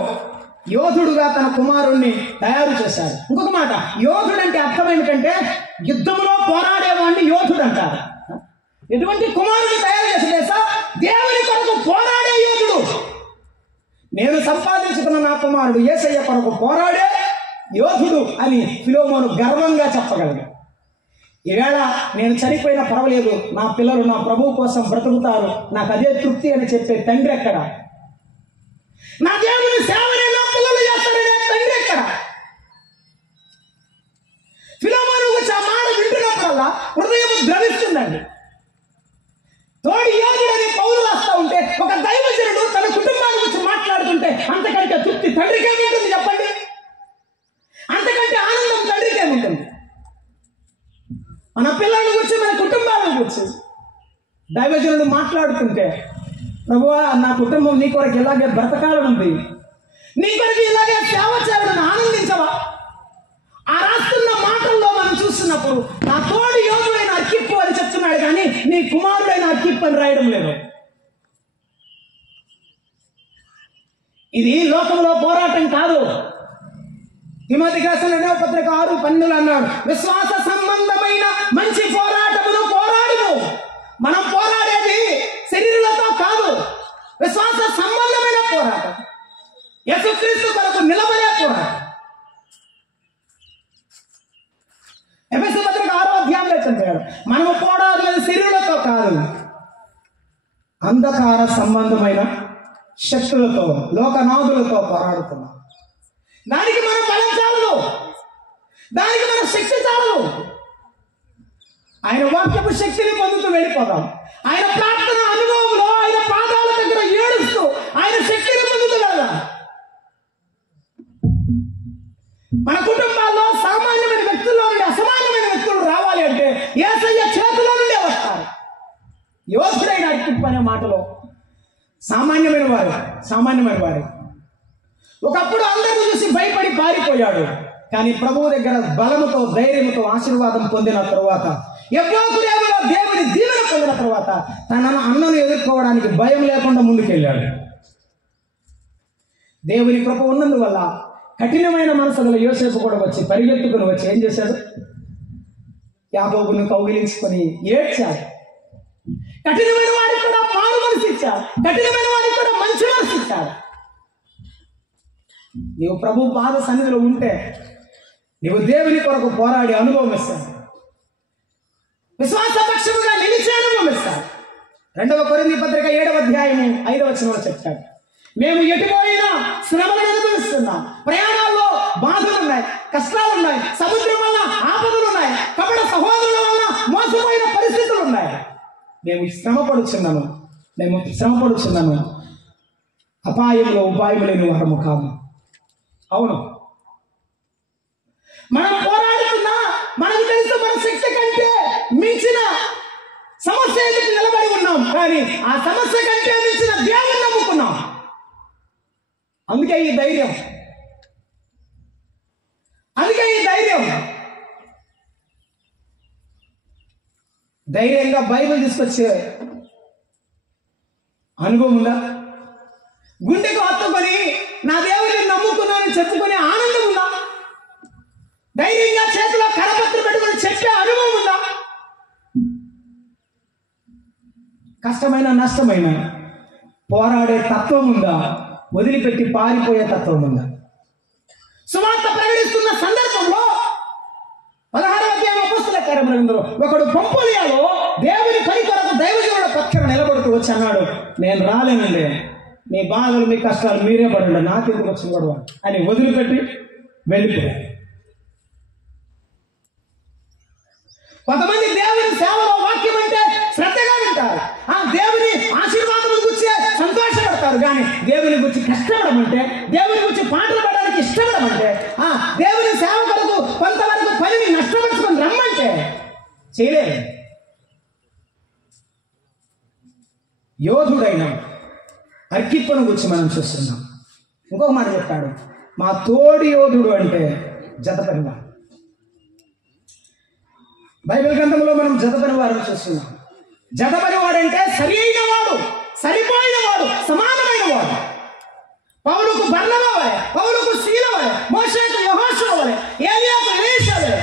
యోధుడుగా తన కుమారుణ్ణి తయారు చేశాడు. ఇంకొక మాట, యోధుడు అంటే అర్థం ఏమిటంటే యుద్ధంలో పోరాడేవాడిని యోధుడు అంటారు. ఎటువంటి కుమారుని తయారు చేసేసా? దేవుని కొరకు పోరాడే యోధుడు. నేను సంపాదించుకున్న నా కుమారుడు యేసయ్య కొరకు పోరాడే యోధుడు అని ఫిలోమోను గర్వంగా చెప్పగలడు. ఈవేళ నేను చనిపోయినా పర్వాలేదు, నా పిల్లలు నా ప్రభువు కోసం బ్రతుకుతారు, నాకు అదే తృప్తి అని చెప్పే తండ్రి ఎక్కడ? నా దేవుని సేవనే నా పిల్లలు చేస్తారనే తండ్రి ఎక్కడ? ఫిలోమోను వచ్చి ఆ మాట వింటున్నప్పుడల్లా హృదయం ద్రవిస్తుందండి. తోడి యోధుడని పౌలు రాస్తా ఉంటే, ఒక దైవజనుడు తన కుటుంబాన్ని గురించి మాట్లాడుతుంటే అంతకంటే తృప్తి తండ్రికి ఏముంటుంది చెప్పండి? అంతకంటే ఆనందం తండ్రికి ఏముంటుంది? మన పిల్లల గురించి, మన కుటుంబాల గురించి దైవజనుడు మాట్లాడుతుంటే, ప్రభువా నా కుటుంబం నీ కొరకు ఇలాగే బ్రతకాలనుంది, నీ కొరకు ఇలాగే సేవ చేయాలని ఆనందించవా? ఆ రాస్తున్న మాటల్లో మనం చూస్తున్నప్పుడు నా తోడి యోధుడైన అర్కిప్పు అని చెప్తున్నాడు, కానీ నీ కుమారుడైన అర్కిప్పు అని రాయడం లేదు. ఇది లోకంలో పోరాటం కాదు, తిమోతికి రాసిన 2వ పత్రిక 6:12 అన్నాడు, విశ్వాస సంబంధమైన మంచి పోరాటమును పోరాడుము. మనం పోరాడేది శరీరులతో కాదు, విశ్వాస సంబంధమైన పోరాటం, యేసుక్రీస్తు కొరకు నిలబడే పోరాటం. ఎఫెసీ పత్రిక 6వ అధ్యాయంలో చెప్పాడు, మనము పోరాడేది శరీరులతో కాదు, అంధకార సంబంధమైన శక్తులతో, లోకనాథులతో పోరాడుతున్నాం. దానికి మన బలం చాలదు, దానికి మన శక్తి చాలదు. ఆయన వాక్యపు శక్తిని పొందుతూ వెళ్ళిపోదాం. ఆయన ప్రార్థన అనుభవంలో ఆయన పాదాల దగ్గర ఏడుస్తూ ఆయన శక్తిని పొందుతూ వెళ్దాం. మన కుటుంబాల్లో సామాన్యమైన వ్యక్తుల్లో నుండి అసామాన్యమైన వ్యక్తులు రావాలి అంటే యేసయ్య చేతిలో నుండి వస్తారు. యోధుడైన అర్పిప్పు అనే మాటలో సామాన్యమైన వారు. ఒకప్పుడు అందరూ చూసి భయపడి పారిపోయాడు. కానీ ప్రభువు దగ్గర బలముతో, ధైర్యంతో ఆశీర్వాదం పొందిన తరువాత, యెహోవాలో దేవుని దీవెన పొందిన తరువాత తన అన్నను ఎదుర్కోవడానికి భయం లేకుండా ముందుకెళ్ళాడు. దేవుని కృప ఉన్నందువల్ల కఠినమైన మనసులో యోసేపు కూడా వచ్చి పరిగెత్తుకుని వచ్చి ఏం చేశాడు? యాకోబును కౌగిలించుకొని ఏడ్చాడు. కఠినమైన వాడికి కూడా మారు మనసు ఇచ్చాడు, కఠినమైన వాడికి కూడా మంచి మనసు ఇచ్చాడు. నీవు ప్రభు పాద సన్నిధిలో ఉంటే నీవు దేవుని కొరకు పోరాడి అనుభవం ఇస్తాడు, విశ్వాసపక్షముగా నిలిచి అనుభవం ఇస్తాడు. 2వ కొరింథీ పత్రిక 7వ అధ్యాయము 5వ వచనంలో చెప్తాడు, మేము ఎటుపోయినా శ్రమలను అనుభవిస్తున్నాం, ప్రయాణాల్లో బాధలు ఉన్నాయి, కష్టాలు ఉన్నాయి, సముద్రం వల్ల ఆపదలు ఉన్నాయి, కపట సహోదరుల వల్ల మోసపోయిన పరిస్థితులు ఉన్నాయి. మేము శ్రమ పడుచున్నాము, అపాయంలో ఉపాయం లేని వారము కాము. అవును, మనం పోరాడుతున్నా మనకు తెలుసు మన శక్తి కంటే మించిన సమస్య ఎందుకు నిలబడి ఉన్నాం, కానీ ఆ సమస్య కంటే మించిన దేవుని నమ్ముకున్నాం. అందుకే ఈ ధైర్యం, ధైర్యంగా బైబిల్ తీసుకొచ్చే అనుభవం ఉందా? గుండెకు హత్తుకొని నా దేవుడిని నమ్ముకున్నానని చెప్పుకునే ఆనందం ఉందా? ధైర్యంగా చేతిలో కరపత్రం పెట్టుకుని చెప్పే అనుభవం ఉందా? కష్టమైన నష్టమైన పోరాడే తత్వం ఉందా? వదిలిపెట్టి పారిపోయే తత్వం ఉందా? సువార్త ప్రకటిస్తున్న సందర్భంలో 16వ అధ్యాయం అపోస్తలుల కార్యములలో ఒకడు పంపులియాలో దేవుని పని కొరకు దైవజనుల పక్కన నిలబడుతూ వచ్చి అన్నాడు, నేను రాలేనండి, మీ బాధలు మీ కష్టాలు మీరే పడండి, నాకెందుకు వచ్చిన గొడవ అని వదిలిపెట్టి వెళ్ళిపోయాడు. కొంతమంది దేవుని సేవలో వాక్యం అంటే శ్రద్ధగా వింటారు, ఆ దేవుని ఆశీర్వాదం గురించి సంతోషపడతారు. కానీ దేవుని గురించి కష్టపడడం అంటే, దేవుని గురించి పాటలు పడడానికి ఇష్టపడడం అంటే, ఆ దేవుని సేవ కొరకు కొంతవరకు పనిని నష్టపరుచుకొని రమ్మంటే చేయలేరు. యోధుడైన అర్కిప్పును గురించి మనం చూస్తున్నాం. ఇంకొక మాట చెప్తాడు, మా తోడి యోధుడు అంటే జతపనివాడు. బైబిల్ గ్రంథంలో మనం జతపనివారు చూస్తున్నాం. జతపనివాడంటే సరి అయిన వాడు, సరిపోయిన వాడు, సమానమైన వాడు. పౌలుకు బర్నబా వలె, పౌలుకు సీల వలె, మోషేకు యెహోషువ వలె, ఏలీయాకు ఎలీషా వలె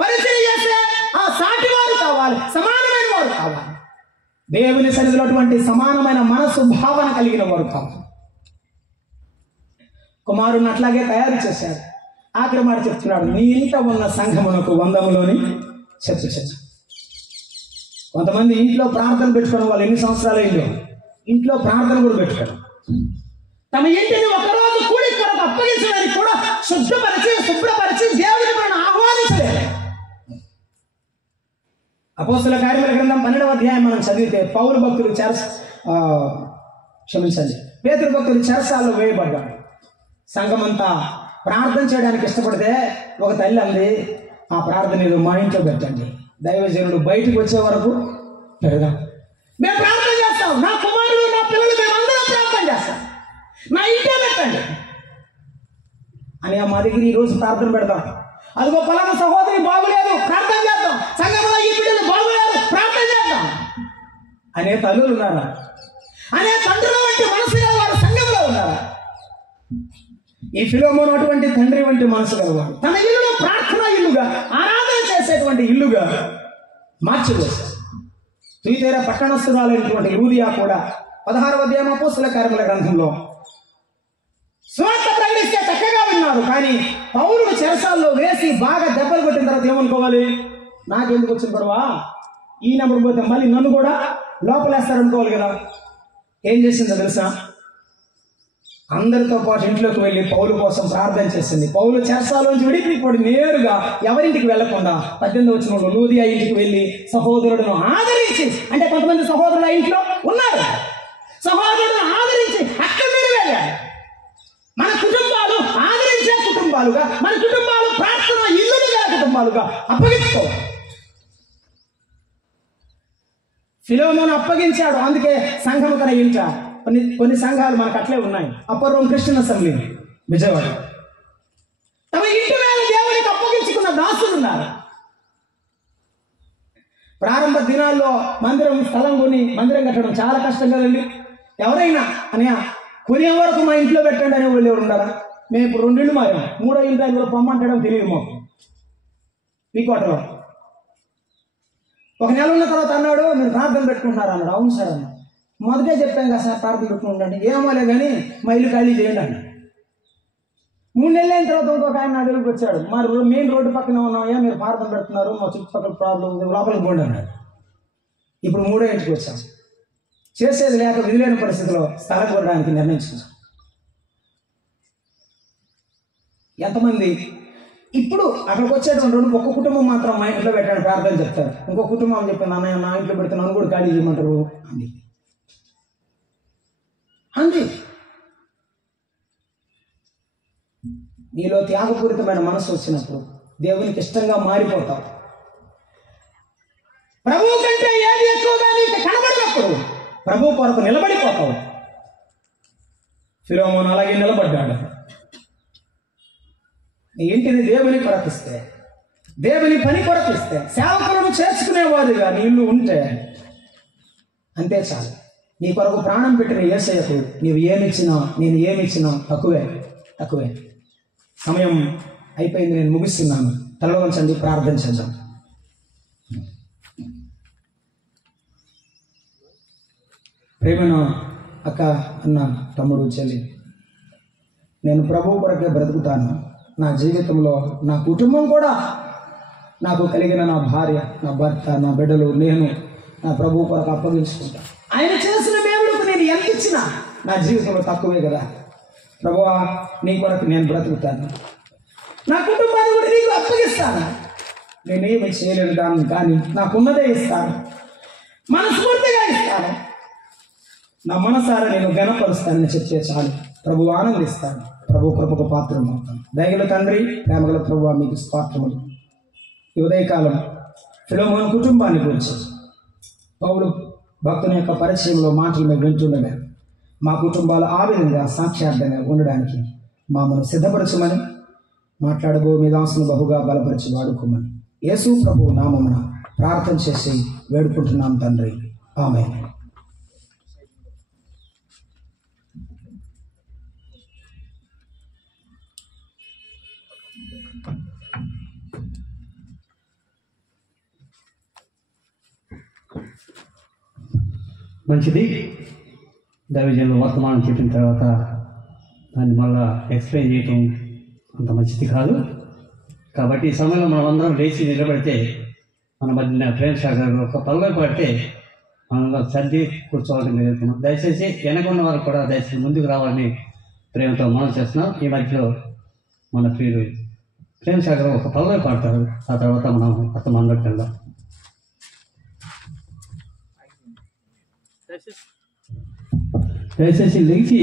పరిచయం చేసే ఆ సాటి వారు కావాలి, సమానమైన వారు కావాలి. దేవుని సన్నిధిలో అటువంటి సమానమైన మనసు భావన కలిగిన వారు కావాలి. కుమారుని అట్లాగే తయారు చేశాడు. ఆఖరి మాట చెప్తున్నాడు, నీ ఇంట ఉన్న సంఘమునకు 100 చెప్పు. కొంతమంది ఇంట్లో ప్రార్థన పెట్టుకున్న వాళ్ళు ఎన్ని సంవత్సరాలు అయిందో ఇంట్లో ప్రార్థన కూడా పెట్టుకోరు. తమ ఇంటిని ఒకరోజు కూడి కొరకు అప్పగించడానికి కూడా శుభ్రపరిచి దేవుని మనం ఆహ్వానించలేదు. అపోస్తలుల కార్యముల గ్రంథం 12వ అధ్యాయం మనం చదివితే పేతురు భక్తులు చెరసాల్లో వేయబడ్డాడు. సంఘమంతా ప్రార్థన చేయడానికి ఇష్టపడితే ఒక తల్లి అంది, ఆ ప్రార్థన ఏదో మా ఇంట్లో పెట్టండి, దైవజనుడు బయటకు వచ్చే వరకు పెడదాం. మేము ప్రార్థన చేస్తాం, నా కుమారుడు నా పిల్లలు మేమందరం ప్రార్థన చేస్తాం, నా ఇంట్లో పెట్టండి అని మా దగ్గర ఈరోజు ప్రార్థన పెడతాం. అదిగో పలానా సహోదరి బాగులేదు, ప్రార్థన చేద్దాం. సంఘంలో ఈ బిడ్డలు బాగులేదు, ప్రార్థన చేద్దాం అనే తల్లులు ఉన్నారా? అనే తండ్రుల వంటి మనసు వారు సంఘంలో ఉన్నారా? ఈ ఫిలోమోను అటువంటి తండ్రి వంటి మనసు గలవాడు. తన ఇల్లులో ప్రార్థనా ఇల్లుగా, ఆరాధన చేసేటువంటి ఇల్లుగా మార్చివేశాడు. తుయితేర పట్టణస్థురాలైనటువంటి యూదియా కూడా 16వ అధ్యాయం అపోస్తల కార్యముల గ్రంథంలో సువార్త ప్రకటిస్తే చక్కగా విన్నారు. కానీ పౌలును చెరసాల్లో వేసి బాగా దెబ్బలు కొట్టిన తర్వాత ఏమనుకోవాలి? నాకెందుకు వచ్చిన గొడవ, ఈ నెంబర్ పోతే మళ్ళీ నన్ను కూడా లోపలేస్తారనుకోవాలి కదా. ఏం చేసిందో తెలుసా? అందరితో పాటు ఇంట్లోకి వెళ్ళి పౌలు కోసం ప్రార్థన చేసింది. పౌలు చెరసాలోంచి విడిపిపోయి నేరుగా ఎవరింటికి వెళ్లకుండా 18వ వచనంలో లూదియా ఇంటికి వెళ్ళి సహోదరుడును ఆదరించి, అంటే కొంతమంది సహోదరులు ఆ ఇంట్లో ఉన్నారు, సహోదరుడును ఆదరించి అక్కడ మీరు వెళ్ళాలి. మన కుటుంబాలు ఆదరించే కుటుంబాలుగా, మన కుటుంబాలు ప్రార్థన ఇల్లులుగా కుటుంబాలుగా అప్పగించుకోవాలి. ఫిలోమోను అప్పగించాడు, అందుకే సంఘము కలిగించాడు. కొన్ని సంఘాలు మనకు అట్లే ఉన్నాయి. Upper Rome Christian assembly Vijayawada, తమ ఇంటి మీద దేవునికి అప్పగించుకున్న దాసులు ఉన్నారు. ప్రారంభ దినాల్లో మందిరం స్థలం కొని మందిరం కట్టడం చాలా కష్టం కదండి. ఎవరైనా అని కొనే వరకు మా ఇంట్లో పెట్టండి అనే వాళ్ళు ఎవరు ఉండారా? మేము ఇప్పుడు 2 ఇళ్ళు మారాం, 3వ ఇల్లు దాన్ని కూడా పొమ్మంటడం తెలియదు మాకు. మీ కోటలో ఒక నెల ఉన్న తర్వాత అన్నాడు, మీరు ప్రార్థన పెట్టుకుంటున్నారు అన్నాడు. అవును సార్ అన్నాడు. మొదటే చెప్పాం కదా సార్ ప్రార్థన పెట్టుకుంటాండి. ఏమోలే కానీ మా ఇల్లు ఖాళీ చేయండి అన్నాడు. 3 నెలలు అయిన తర్వాత ఇంకొక ఆయన నా దగ్గరికి వచ్చాడు. మరి మెయిన్ రోడ్డు పక్కన ఉన్నాయా, మీరు ప్రార్థన పెడుతున్నారు, మా చుట్టుపక్కల ప్రాబ్లం ఉంది, లోపలికి పోండి అన్నాడు. ఇప్పుడు 3వ ఇంటికి వచ్చాం. చేసేది లేక విధిలేని పరిస్థితిలో స్థలం కొనడానికి నిర్ణయించుకున్నాం. ఎంతమంది ఇప్పుడు అక్కడికి వచ్చేటువంటి ఒక్క కుటుంబం మాత్రం మా ఇంట్లో పెట్టాడు ప్రార్థన చెప్తారు. ఇంకో కుటుంబం చెప్పాను, అన్నయ్య నా ఇంట్లో పెడితే నన్ను కూడా ఖాళీ చేయమంటారు అంది. అంది నీలో త్యాగపూరితమైన మనసు వచ్చినప్పుడు దేవునికి ఇష్టంగా మారిపోతావు. ప్రభువు కంటే ఏది ఎక్కువగా నీకు కనబడినప్పుడు ప్రభు కొరకు నిలబడిపోతావు. ఫిలోమోను అలాగే నిలబడ్డాడు. నీ ఇంటిని దేవుని కొరకిస్తే, దేవుని పని కొరకిస్తే, సేవకులను చేర్చుకునేవాడుగా నీ ఇల్లు ఉంటే అంతే చాలు. నీ కొరకు ప్రాణం పెట్టిన యేసయ్యకు నీవు ఏమిచ్చినా, నేను ఏమిచ్చినా తక్కువే. సమయం అయిపోయింది, నేను ముగిస్తున్నాను. తలలో వంచండి, ప్రార్థన చేద్దాం. ప్రేమను అక్క, అన్న, తమ్ముడు, చెల్లి, నేను ప్రభువు కొరకే బ్రతుకుతాను. నా జీవితంలో నా కుటుంబం కూడా, నాకు కలిగిన నా భార్య, నా భర్త, నా బిడ్డలు, నేను నా ప్రభువు కొరకు అప్పగించుకుంటాను. ఆయన చేసిన మేలుకు నేను ఎంత ఇచ్చినా నా జీవితంలో తక్కువే కదా. ప్రభువా, నీ కొరకు నేను బ్రతుకుతాను, నా కుటుంబాన్ని కూడా నీకు అప్పగిస్తాను. నేనేమి చేయలేను దాన్ని, కానీ నాకున్నదే ఇస్తాను, మనస్ఫూర్తిగా ఇస్తాను. నా మనసారా నేను ఘనపరుస్తానని చెప్తే చాలు, ప్రభు ఆనందిస్తాను, ప్రభు కృపకు పాత్రం అవుతాను. దయగల తండ్రి, ప్రేమగల ప్రభువా, మీకు స్తోత్రములు. ఈ ఉదయకాలం ఫిలోమోను కుటుంబాన్ని గురించి పౌలు భక్తుని యొక్క పరిచయంలో మాటలు మేము వింటుండగా మా కుటుంబాలు ఆ విధంగా సాక్ష్యార్థంగా ఉండడానికి మమ్మల్ని సిద్ధపరచమని, మాట్లాడబో మీ దాసును బహుగా బలపరిచి వాడుకోమని యేసు ప్రభు నామమున ప్రార్థన చేసి వేడుకుంటున్నాం తండ్రి, ఆమేన్. మంచిది. దైవజనులు వర్తమానం చెప్పిన తర్వాత దాన్ని మళ్ళా ఎక్స్ప్లెయిన్ చేయటం అంత మంచిది కాదు. కాబట్టి ఈ సమయంలో మనం అందరం లేచి నిలబడితే, మన మధ్య ప్రేమ సాగర్ ఒక పల్లె పడితే మనం సర్ది కూర్చోవాలని జరుగుతున్నాం. దయచేసి వెనకున్న వారు కూడా దయచేసి ముందుకు రావాలని ప్రేమతో మనం చేస్తున్నాం. ఈ మధ్యలో మన ప్రియుడు ప్రేమ సాగర్ ఒక పల్లె పాడతారు. ఆ తర్వాత మనం వర్తమానంలోకి వెళ్దాం. దయచేసి లేచి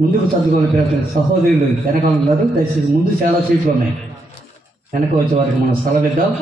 ముందుకు చదువుకోవాలి. సహోదరులు వెనకాల ఉన్నారు. దయచేసి ముందు చాలా సీట్లు ఉన్నాయి. వెనక వచ్చే వారికి మనం స్థలం ఇద్దాం.